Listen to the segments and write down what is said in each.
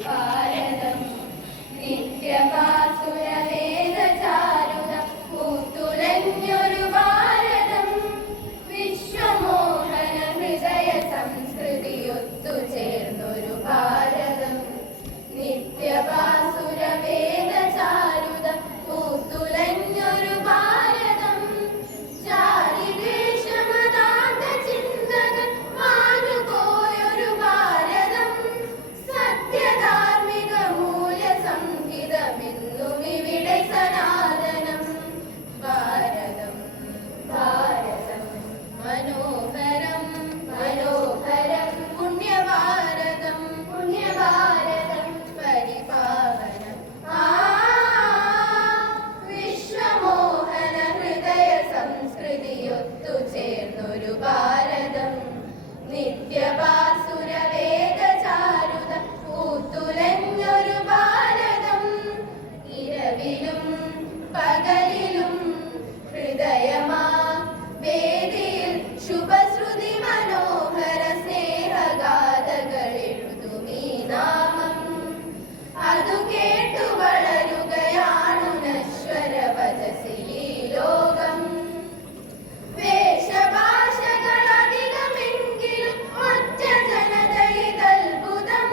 ഭാരതം നിത്യഭാസുരവേദചാരുത പൂത്തുലഞ്ഞൊരു ഭാരതം വിശ്വമോഹന ഹൃദയ സംസ്കൃതിയൊത്തു ചേർന്നൊരു ഭാരതം നിത്യഭാസുരവേദചാരുത പൂത്തുലഞ്ഞൊരു ഭാരതം ജാതിദ്വേഷമതാന്ത ചിന്തകൾ മാഞ്ഞുപോയൊരു ഭാരതം സത്യധാർമ്മിക മൂല്യസംഹിതമെന്നും ഇവിടെ സനാതനം ഭാരതം ഭാരതം മനോഹരം മനോഹരം പുണ്യഭാരതം പുണ്യഭാരതം പരിപാവനം വിശ്വമോഹന ഹൃദയ സംസ്കൃതിയൊത്തു ചേർന്നൊരു ഭാരതം നിത്യഭാസുരവേദചാരുത പൂത്തുലഞ്ഞൊരു ഭാരതം ഇരവിലും പകലിലും ഹൃദയമാ വേദിയിൽ ശുഭശ്രുതി മനോഹര സ്നേഹഗാഥകളെഴുതുമീ നാമം അതു കേട്ടു വളരുകയാണു നശ്വര വചസിലീ ലോകം വേഷഭാഷകളധികമെങ്കിലും ഒറ്റ ജനതയിതത്ഭുതം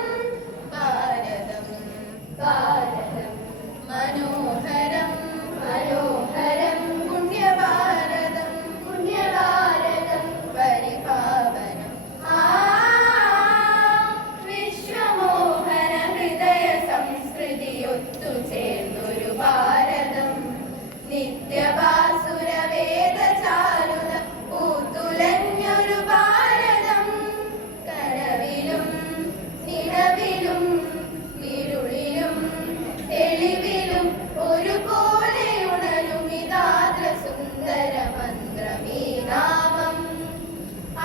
ഭാരതം ഭാരതം മനോഹരം മനോഹരം പുണ്യഭാരതം പുണ്യഭാരതം പരിപാവനം വിശ്വമോഹന ഹൃദയ സംസ്കൃതിയൊത്തു ചേർന്നൊരു ഭാരതം നിത്യഭാസുരവേദചാരുത പൂത്തുലഞ്ഞൊരു ഭാരതം കനവിലും നിലവിലും ഇരുളിലും തെളിവിലും ഒരുപോലെ ഉണരുമിതാദ്ര സുന്ദര മന്ത്രമീ നാമം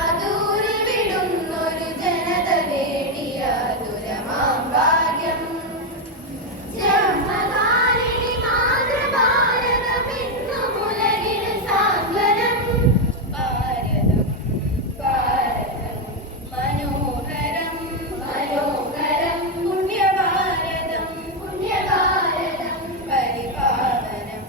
അതൂരി വിടുന്നൊരു ജനത നേടിയ ദുരമാം ഭാഗ്യം ജന്മകാരിണി മാതൃഭാരതമെന്നും ഉലകിന് സാന്ത്വനം ഭാരതം ഭാരതം മനോഹരം മനോഹരം പുണ്യഭാരതം പുണ്യഭാരതം പരിപാവനം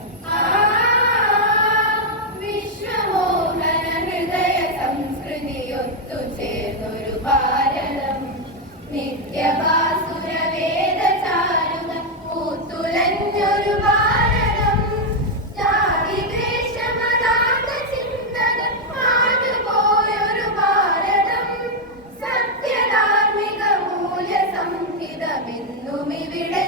വിശ്വമോഹന ഹൃദയ സംസ്കൃതിയൊത്തു ചേർന്നൊരു ഭാരതം നിത്യഭാസുരവേദചാരുത പൂത്തുലഞ്ഞൊരു ഭാരതം ജാതിദ്വേഷമതാന്ത ചിന്തകൾ മാഞ്ഞുപോയൊരു ഭാരതം സത്യധാർമ്മിക മൂല്യസംഹിതമെന്നും ഇവിടെ